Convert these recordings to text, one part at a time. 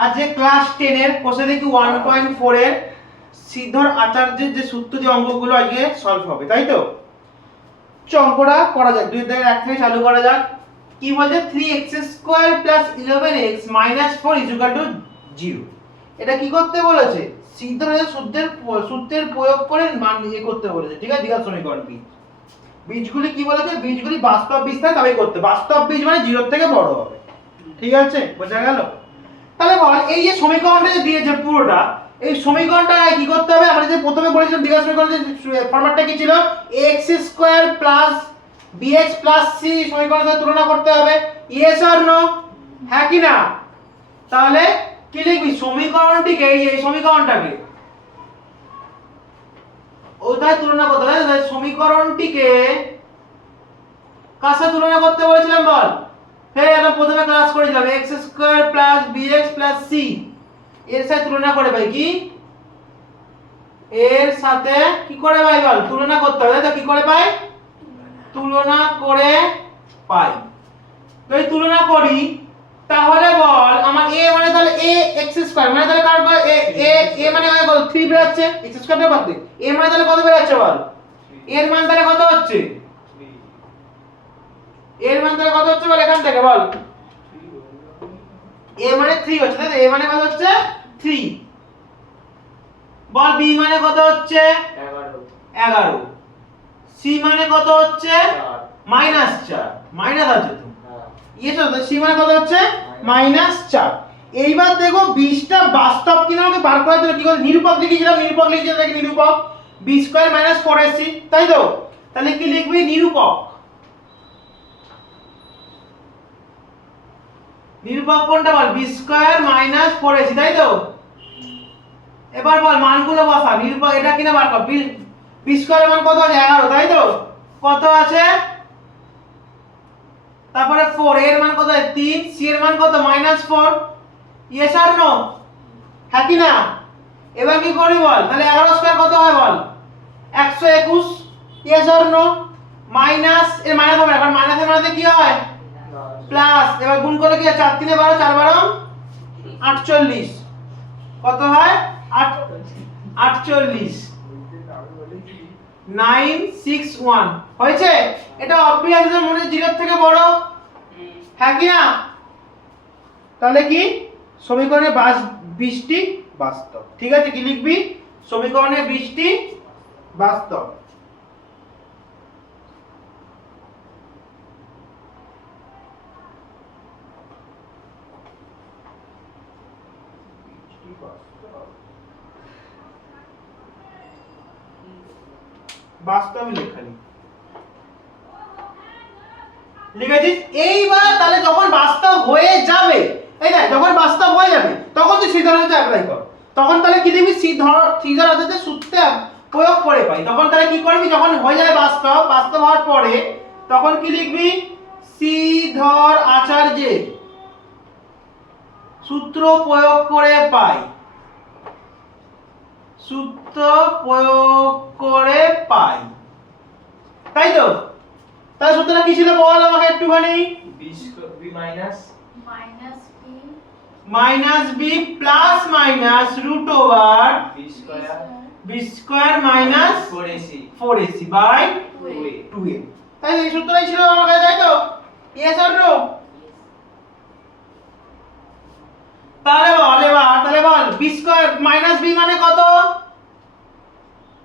আর যে ক্লাস 10 এর কোষে দেখি 1.4 এর শ্রীধর আচার্যের যে সূত্র যে অঙ্কগুলো আজকে সলভ হবে, তাই তো? অঙ্কটা করা যাক, 2 থেকে 1 থেকে চালু করা যাক। কি বলছে 3x² + 11x - 4 = 0। এটা কি করতে বলেছে? শ্রীধরের সূত্রের প্রয়োগ করে মান করতে বলেছে, ঠিক আছে? দ্বিঘাত সমীকরণ বীজগুলি কি বলেছে? বীজগুলি বাস্তব বীজ থাকে তবেই করতে, বাস্তব বীজ মানে 0 থেকে বড় হবে, ঠিক আছে? বোঝা গেল? তাহলে বল এই যে সমীকরণটা যে দিয়েছে পুরোটা, এই সমীকরণটা কি করতে হবে? আমরা যে প্রথমে বলেছিলাম দ্বিঘাত সমীকরণের ফরম্যাটটা কি ছিল? x² + bx + c সমীকরণের সাথে তুলনা করতে হবে। Yes or no? হ্যাঁ কি না? তাহলে কি লিখবি? সমীকরণটিকে এই সমীকরণটাকে ওটাই তুলনা করতে হবে। তাহলে সমীকরণটিকে কার সাথে তুলনা করতে বলেছিলাম বল? হ্যাঁ, আমরা প্রথমে ক্লাস করেছিলাম x² + bx + c এর সাথে তুলনা করে ভাই কি? এর সাথে কি করে ভাই বল? তুলনা করতে হবে, তাই তো? কি করে পাই? তুলনা করে পাই। যদি তুলনা করি তাহলে বল আমার a মানে তাহলে ax² মানে তাহলে কার a মানে কত? 3 বের হচ্ছে, x² টা বাদ দে। a মানে তাহলে কত বের হচ্ছে বল? এর মান তাহলে কত হচ্ছে? এর মান তাহলে কত হচ্ছে বল এখান থেকে বল? a মানে 3 হচ্ছে, তাই তো? a মানে কত হচ্ছে? 3। বল b মানে কত হচ্ছে? 11। c মানে কত হচ্ছে? -4 মাইনাস আছে তো। ইয়েস তো, c মানে কত হচ্ছে? -4। এইবার দেখো 20টা বাস্তব কিনা আমাকে বার করার জন্য কি করে নিরূপক লিখেছিলাম, নিরূপক b² - 4ac, তাই তো? তাহলে কি লিখবি? নিরূপক কোনটা বল? b² - 4ac, তাই তো? এবার বল মানগুলো বসা। নিরূপক এটা কিনা বার কর। b² এর মান কত আছে? 11, তাই তো? কত আছে? তারপরে 4 এর মান কত? 3। c এর মান কত? -4। ইয়েস আর নো? হ্যাঁ কি না? এবার কি করি বল? তাহলে 11² কত হয় বল? 121। ইয়েস আর নো? মাইনাস এর মাইনাস হবে, এখন মাইনাসের মানেতে কি হয়? প্লাস। এবার গুণ করলে কি হয়? 4 3 12, 4 12 48। কত হয়? 48 961 হয়েছে? এটা অবভিয়াসলি মনে 0 থেকে বড়, হ্যাঁ কি না? তাহলে কি সমীকরণে 20টি বাস্তব, ঠিক আছে? কি লিখবি? সমীকরণে 20টি বাস্তব। বাস্তব লেখালি লিখেছিস। এইবার তাহলে যখন বাস্তব হয়ে যাবে, এই দেখ যখন বাস্তব হয়ে যাবে তখন তুই শ্রীধরাচার্য অ্যাপ্লাই কর। তখন তাহলে কি লিখবি? শ্রীধরাচার্যের সূত্রে প্রয়োগ করে পাই। তখন তাহলে কি করবি? যখন হয়ে যায় বাস্তব হওয়ার পরে তখন কি লিখবি? শ্রীধর আচার্যের সূত্র প্রয়োগ করে পাই, সূত্র প্রয়োগ করে পাই, তাই তো? তাহলে সূত্রটা কি ছিল বল আমাকে একটুখানি? b minus b plus minus root over b square minus 4ac by 2a। তাই এই সূত্রটাই ছিল আমার কাছে, তাই তো? Yes or no? তাহলে বল b square minus b মানে কত?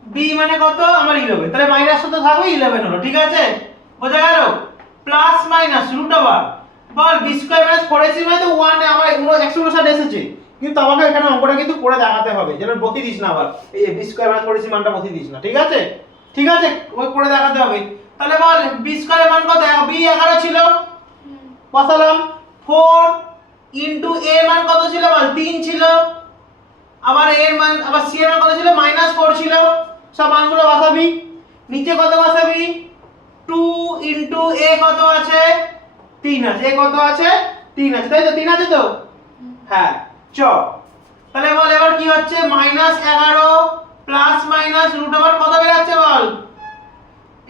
b মানে কত? আমার 11। তাহলে মাইনাস তো থাকবে, 11 হলো, ঠিক আছে? বোঝা গেল? প্লাস মাইনাস রুট ওভার বল b স্কয়ার - 4ac মানে তো 1 আমার 159 এসেছে, কিন্তু আমাকে এখানে অঙ্কটা কিন্তু করে দেখাতে হবে, যেন বসি দিস না আবার এই b স্কয়ার - 4ac মানটা বসি দিস না, ঠিক আছে? ঠিক আছে, ওই করে দেখাতে হবে। তাহলে বল b স্কয়ারের মান কত? b 11 ছিল, বসালাম। 4 ইনটু a মান কত ছিল বল? 3 ছিল। আবার a এর মান, আবার c এর মান কত ছিল? -4 ছিল। সব মানগুলো বসাবি। নিচে কত বসাবি? 2 ইনটু a কত আছে? 3 আছে। a কত আছে? 3 আছে, তাই তো? 3 আছে তো? হ্যাঁ, চ। তাহলে বল এবার কি হচ্ছে? -11 প্লাস মাইনাস রুট ওভার কত বের হচ্ছে বল?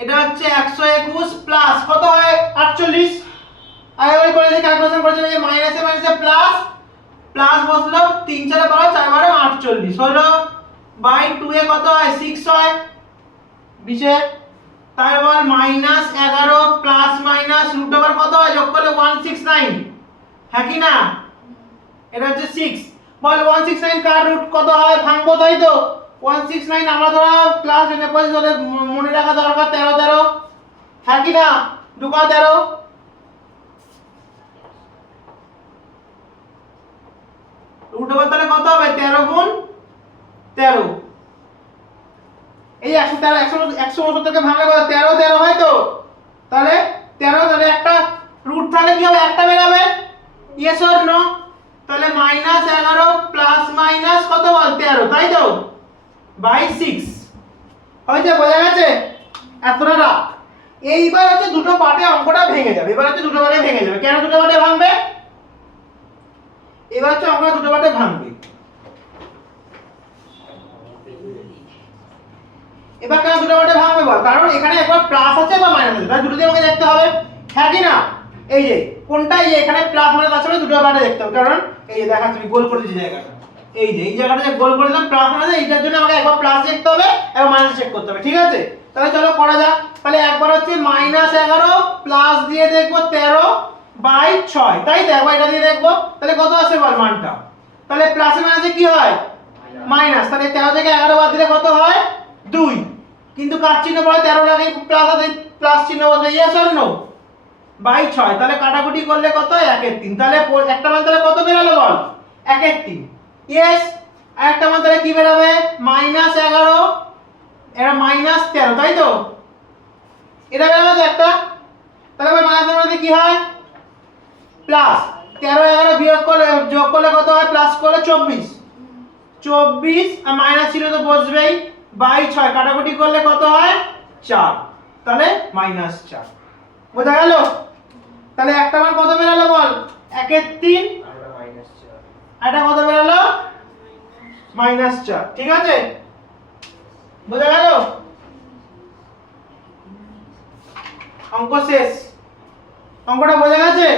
এটা হচ্ছে 121 প্লাস কত হয়? 48। আর এবার করে দেখি ক্যালকুলেশন করতে, এই মাইনাসে মাইনাসে প্লাস প্লাস বসলো 3 4 12 4 12 48 হলো বাই 2 এ কত হয় 6 হয় 20 তার বল minus 11 plus minus root over কত হয় যোগ করলে 169 হ্যাঁ কি না এটা হচ্ছে 6 বল 169 কার রুট কত হয় ভাঙবো তাই তো 169 আমরা ধরা ক্লাস এনে পড়ে তোদের মনে রাখা দরকার 13 13 হ্যাঁ কি না 2 13 রুট ওভার তাহলে কত হবে 13 গুণ 13 এই 113 169 কে ভাঙলে কত 13 13 হয় তো তাহলে 13 তাহলে একটা রুট তাহলে কি হবে একটা বেরাবে ইয়েস অর নো তাহলে মাইনাস 11 প্লাস মাইনাস কত বল 13 তাই তো বাই 6 হয়েছে বোঝা গেছে এতটা রাখ এইবার হচ্ছে দুটো পার্টে অঙ্কটা ভেঙে যাবে এবার হচ্ছে দুটো পার্টে ভেঙে যাবে কেন দুটো পার্টে ভাঙবে এবার হচ্ছে অঙ্কটা দুটো পার্টে ভাঙবে এবার কেন দুটো পার্টে ভাঙবে বল কারণ এখানে একবার প্লাস আছে বা মাইনাস আছে তাই দুটো দিয়ে আমাকে দেখতে হবে হ্যাঁ কি না এই যে কোনটা এই যে এখানে প্লাস মাইনাস আছে দুটো পার্টে দেখতে হবে কারণ এই যে দেখা তুমি গোল করে দিয়েছি জায়গাটা এই যে এই জায়গাটা যে গোল করে দিলাম প্লাস মাইনাস এইটার জন্য আমাকে একবার প্লাস দেখতে হবে এবং মাইনাস চেক করতে হবে ঠিক আছে তাহলে চলো করা যাক তাহলে একবার হচ্ছে -11 প্লাস দিয়ে দেখবো 13/6 তাই তো একবার এটা দিয়ে দেখবো তাহলে কত আসে বল মানটা তাহলে প্লাসে মাইনাসে কি হয় মাইনাস তাহলে 13 থেকে 11 বাদ দিলে কত হয় 2 কিন্তু কার চিহ্ন পড়ে 13 লাগে প্লাস আছে প্লাস চিহ্ন বসে ইয়েস অর নো বাই 6 তাহলে কাটাকুটি করলে কত 1 এর 3 তাহলে একটা মান তাহলে কত বেরালো বল 1 এর 3 ইয়েস আরেকটা মান তাহলে কি বেরাবে -11 এটা -13 তাই তো এটা বেরাবে তো একটা তাহলে ভাই মাইনাসের মধ্যে কি হয় প্লাস 13 11 বিয়োগ করলে যোগ করলে কত হয় প্লাস করলে 24 আর মাইনাস ছিল তো বসবেই বাই 6 কাটাকুটি করলে কত হয় 4 তাহলে -4 বোঝা গেল তাহলে একটা মান কত বেরালো বল 1 এর 3 আর এটা কত বেরালো -4 ঠিক আছে বোঝা গেল অঙ্ক শেষ অঙ্কটা বোঝা গেছে